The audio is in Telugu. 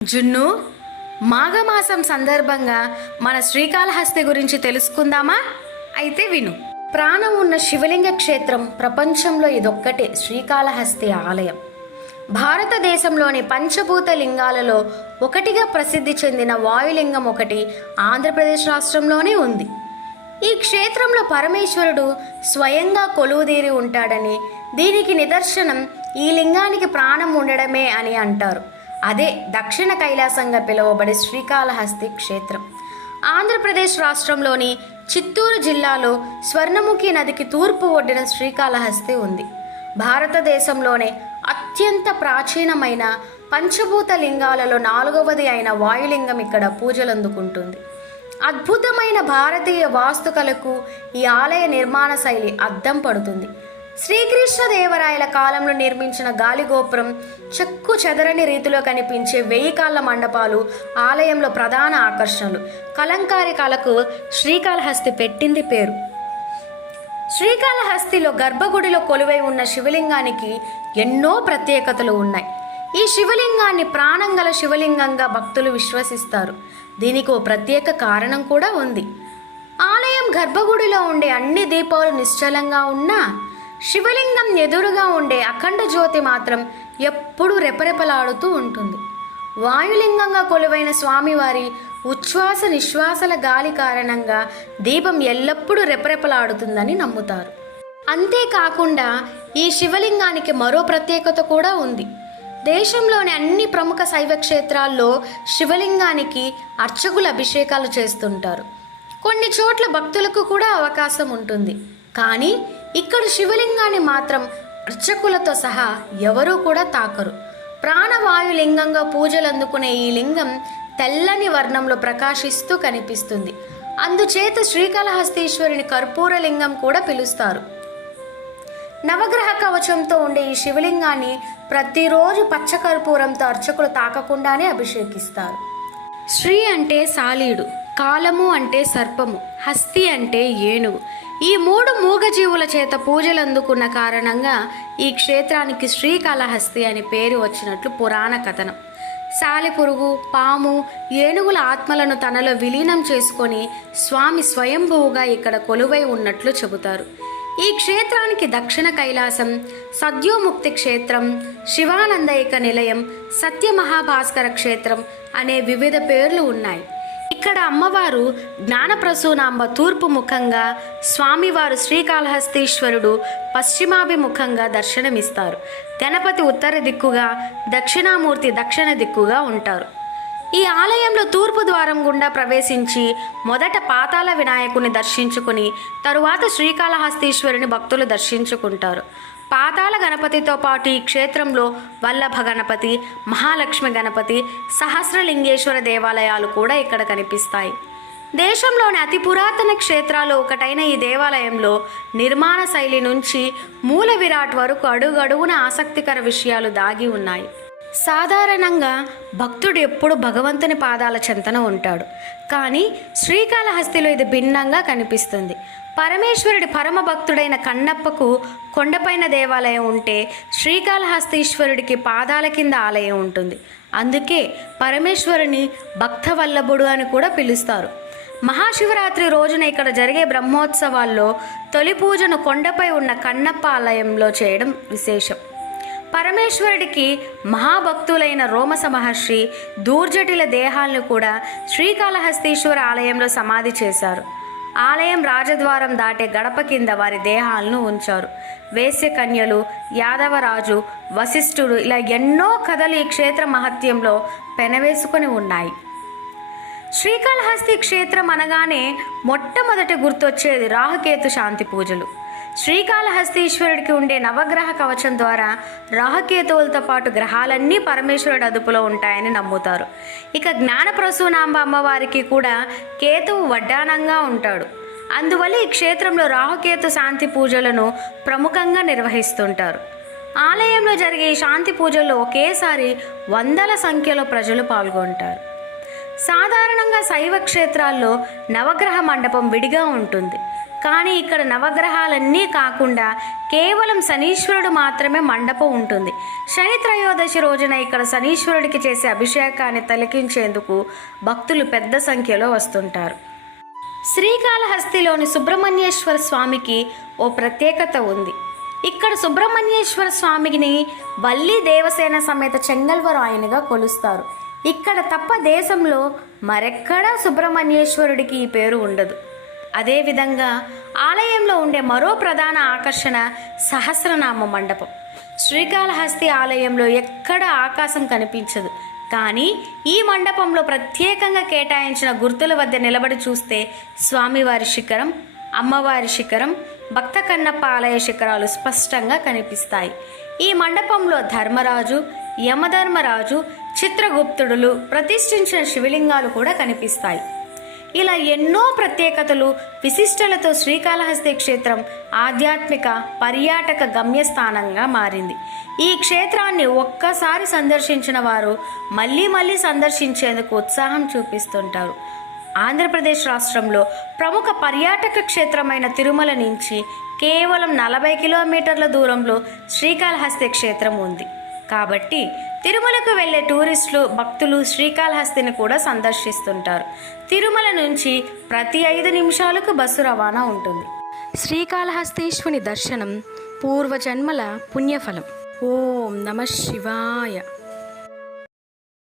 జున్ను మాఘమాసం సందర్భంగా మన శ్రీకాళహస్తి గురించి తెలుసుకుందామా? అయితే విను. ప్రాణం ఉన్న శివలింగ క్షేత్రం ప్రపంచంలో ఇదొక్కటే శ్రీకాళహస్తి ఆలయం. భారతదేశంలోని పంచభూత లింగాలలో ఒకటిగా ప్రసిద్ధి చెందిన వాయులింగం ఒకటి ఆంధ్రప్రదేశ్ రాష్ట్రంలోనే ఉంది. ఈ క్షేత్రంలో పరమేశ్వరుడు స్వయంగా కొలువుదీరి ఉంటాడని, దీనికి నిదర్శనం ఈ లింగానికి ప్రాణం ఉండడమే అని అంటారు. అదే దక్షిణ కైలాసంగా పిలువబడే శ్రీకాళహస్తి క్షేత్రం. ఆంధ్రప్రదేశ్ రాష్ట్రంలోని చిత్తూరు జిల్లాలో స్వర్ణముఖి నదికి తూర్పు ఒడ్డున శ్రీకాళహస్తి ఉంది. భారతదేశంలోనే అత్యంత ప్రాచీనమైన పంచభూత లింగాలలో 4వది అయిన వాయులింగం ఇక్కడ పూజలందుకుంటుంది. అద్భుతమైన భారతీయ వాస్తుకలకు ఈ ఆలయ నిర్మాణ శైలి అద్దం పడుతుంది. శ్రీకృష్ణదేవరాయల కాలంలో నిర్మించిన గాలిగోపురం, చెక్కు చెదరని రీతిలో కనిపించే 1000 కాళ్ళ మండపాలు ఆలయంలో ప్రధాన ఆకర్షణలు. కలంకారీ కళకు శ్రీకాళహస్తి పెట్టింది పేరు. శ్రీకాళహస్తిలో గర్భగుడిలో కొలువై ఉన్న శివలింగానికి ఎన్నో ప్రత్యేకతలు ఉన్నాయి. ఈ శివలింగాన్ని ప్రాణం గల శివలింగంగా భక్తులు విశ్వసిస్తారు. దీనికి ఓ ప్రత్యేక కారణం కూడా ఉంది. ఆలయం గర్భగుడిలో ఉండే అన్ని దీపాలు నిశ్చలంగా ఉన్నా శివలింగం ఎదురుగా ఉండే అఖండ జ్యోతి మాత్రం ఎప్పుడూ రెపరెపలాడుతూ ఉంటుంది. వాయులింగంగా కొలువైన స్వామివారి ఉచ్ఛ్వాస నిశ్వాసల గాలి కారణంగా దీపం ఎల్లప్పుడూ రెపరెపలాడుతుందని నమ్ముతారు. అంతేకాకుండా ఈ శివలింగానికి మరో ప్రత్యేకత కూడా ఉంది. దేశంలోని అన్ని ప్రముఖ శైవ క్షేత్రాల్లో శివలింగానికి అర్చకులు అభిషేకాలు చేస్తుంటారు. కొన్ని చోట్ల భక్తులకు కూడా అవకాశం ఉంటుంది. కానీ ఇక్కడ శివలింగాన్ని మాత్రం అర్చకులతో సహా ఎవరూ కూడా తాకరు. ప్రాణవాయు లింగంగా పూజలు అందుకునే ఈ లింగం తెల్లని వర్ణంలో ప్రకాశిస్తూ కనిపిస్తుంది. అందుచేత శ్రీకాళహస్తీశ్వరుని కర్పూర లింగం కూడా పిలుస్తారు. నవగ్రహ కవచంతో ఉండే ఈ శివలింగాన్ని ప్రతిరోజు పచ్చకర్పూరంతో అర్చకులు తాకకుండానే అభిషేకిస్తారు. శ్రీ అంటే సాలీడు, కాలము అంటే సర్పము, హస్తి అంటే ఏనుగు. ఈ 3 మూగజీవుల చేత పూజలు అందుకున్న కారణంగా ఈ క్షేత్రానికి శ్రీకాళహస్తి అని పేరు వచ్చినట్లు పురాణ కథనం. సాలెపురుగు, పాము, ఏనుగుల ఆత్మలను తనలో విలీనం చేసుకొని స్వామి స్వయంభువుగా ఇక్కడ కొలువై ఉన్నట్లు చెబుతారు. ఈ క్షేత్రానికి దక్షిణ కైలాసం, సద్యోముక్తి క్షేత్రం, శివానందైక నిలయం, సత్యమహాభాస్కర క్షేత్రం అనే వివిధ పేర్లు ఉన్నాయి. ఇక్కడ అమ్మవారు జ్ఞానప్రసూనాంబ తూర్పు ముఖంగా, స్వామివారు శ్రీకాళహస్తీశ్వరుడు పశ్చిమాభిముఖంగా దర్శనమిస్తారు. గణపతి ఉత్తర దిక్కుగా, దక్షిణామూర్తి దక్షిణ దిక్కుగా ఉంటారు. ఈ ఆలయంలో తూర్పు ద్వారం గుండా ప్రవేశించి మొదట పాతాళ వినాయకుని దర్శించుకుని తరువాత శ్రీకాళహస్తీశ్వరుని భక్తులు దర్శించుకుంటారు. పాతాళ గణపతితో పాటు ఈ క్షేత్రంలో వల్లభ గణపతి, మహాలక్ష్మి గణపతి, సహస్రలింగేశ్వర దేవాలయాలు కూడా ఇక్కడ కనిపిస్తాయి. దేశంలోని అతి పురాతన క్షేత్రాలు ఒకటైన ఈ దేవాలయంలో నిర్మాణ శైలి నుంచి మూల విరాట్ వరకు అడుగడుగున ఆసక్తికర విషయాలు దాగి ఉన్నాయి. సాధారణంగా భక్తుడు ఎప్పుడు భగవంతుని పాదాల చెంతన ఉంటాడు. కానీ శ్రీకాళహస్తిలో ఇది భిన్నంగా కనిపిస్తుంది. పరమేశ్వరుడి పరమ భక్తుడైన కన్నప్పకు కొండపైన దేవాలయం ఉంటే శ్రీకాళహస్తీశ్వరుడికి పాదాల కింద ఆలయం ఉంటుంది. అందుకే పరమేశ్వరుని భక్తవల్లభుడు అని కూడా పిలుస్తారు. మహాశివరాత్రి రోజున ఇక్కడ జరిగే బ్రహ్మోత్సవాల్లో తొలి పూజను కొండపై ఉన్న కన్నప్ప ఆలయంలో చేయడం విశేషం. పరమేశ్వరుడికి మహాభక్తులైన రోమస మహర్షి దూర్జటిల దేహాలను కూడా శ్రీకాళహస్తీశ్వర ఆలయంలో సమాధి చేశారు. ఆలయం రాజద్వారం దాటే గడప కింద వారి దేహాలను ఉంచారు. వేశ్యకన్యలు, యాదవరాజు, వశిష్ఠుడు ఇలా ఎన్నో కథలు ఈ క్షేత్ర మహత్యంలో పెనవేసుకుని ఉన్నాయి. శ్రీకాళహస్తి క్షేత్రం అనగానే మొట్టమొదటి గుర్తొచ్చేది రాహుకేతు శాంతి పూజలు. శ్రీకాళహస్తీశ్వరుడికి ఉండే నవగ్రహ కవచం ద్వారా రాహుకేతువులతో పాటు గ్రహాలన్నీ పరమేశ్వరుడి అదుపులో ఉంటాయని నమ్ముతారు. ఇక జ్ఞానప్రసూనాంబ అమ్మవారికి కూడా కేతువు వడ్డానంగా ఉంటాడు. అందువల్ల ఈ క్షేత్రంలో రాహుకేతు శాంతి పూజలను ప్రముఖంగా నిర్వహిస్తుంటారు. ఆలయంలో జరిగే శాంతి పూజల్లో ఒకేసారి వందల సంఖ్యలో ప్రజలు పాల్గొంటారు. సాధారణంగా శైవ క్షేత్రాల్లో నవగ్రహ మండపం విడిగా ఉంటుంది. కానీ ఇక్కడ నవగ్రహాలన్నీ కాకుండా కేవలం శనీశ్వరుడు మాత్రమే మండపం ఉంటుంది. శని త్రయోదశి రోజున ఇక్కడ శనీశ్వరుడికి చేసే అభిషేకాన్ని తిలకించేందుకు భక్తులు పెద్ద సంఖ్యలో వస్తుంటారు. శ్రీకాళహస్తిలోని సుబ్రహ్మణ్యేశ్వర స్వామికి ఓ ప్రత్యేకత ఉంది. ఇక్కడ సుబ్రహ్మణ్యేశ్వర స్వామిని వల్లి దేవసేన సమేత చెంగల్వరాయనిగా కొలుస్తారు. ఇక్కడ తప్ప దేశంలో మరెక్కడా సుబ్రహ్మణ్యేశ్వరుడికి ఈ పేరు ఉండదు. అదేవిధంగా ఆలయంలో ఉండే మరో ప్రధాన ఆకర్షణ సహస్రనామ మండపం. శ్రీకాళహస్తి ఆలయంలో ఎక్కడ ఆకాశం కనిపించదు, కానీ ఈ మండపంలో ప్రత్యేకంగా కేటాయించిన గుర్తుల వద్ద నిలబడి చూస్తే స్వామివారి శిఖరం, అమ్మవారి శిఖరం, భక్త కన్నప్ప ఆలయ శిఖరాలు స్పష్టంగా కనిపిస్తాయి. ఈ మండపంలో ధర్మరాజు, యమధర్మరాజు, చిత్రగుప్తుడులు ప్రతిష్ఠించిన శివలింగాలు కూడా కనిపిస్తాయి. ఇలా ఎన్నో ప్రత్యేకతలు, విశిష్టలతో శ్రీకాళహస్తి క్షేత్రం ఆధ్యాత్మిక పర్యాటక గమ్యస్థానంగా మారింది. ఈ క్షేత్రాన్ని ఒక్కసారి సందర్శించిన వారు మళ్ళీ మళ్ళీ సందర్శించేందుకు ఉత్సాహం చూపిస్తుంటారు. ఆంధ్రప్రదేశ్ రాష్ట్రంలో ప్రముఖ పర్యాటక క్షేత్రమైన తిరుమల నుంచి కేవలం 40 కిలోమీటర్ల దూరంలో శ్రీకాళహస్తి క్షేత్రం ఉంది. కాబట్టి తిరుమలకు వెళ్ళే టూరిస్టులు, భక్తులు శ్రీకాళహస్తిని కూడా సందర్శిస్తుంటారు. తిరుమల నుంచి ప్రతి 5 నిమిషాలకు బస్సు రవాణా ఉంటుంది. శ్రీకాళహస్తీశ్వరుని దర్శనం పూర్వజన్మల పుణ్యఫలం. ఓం నమః శివాయ.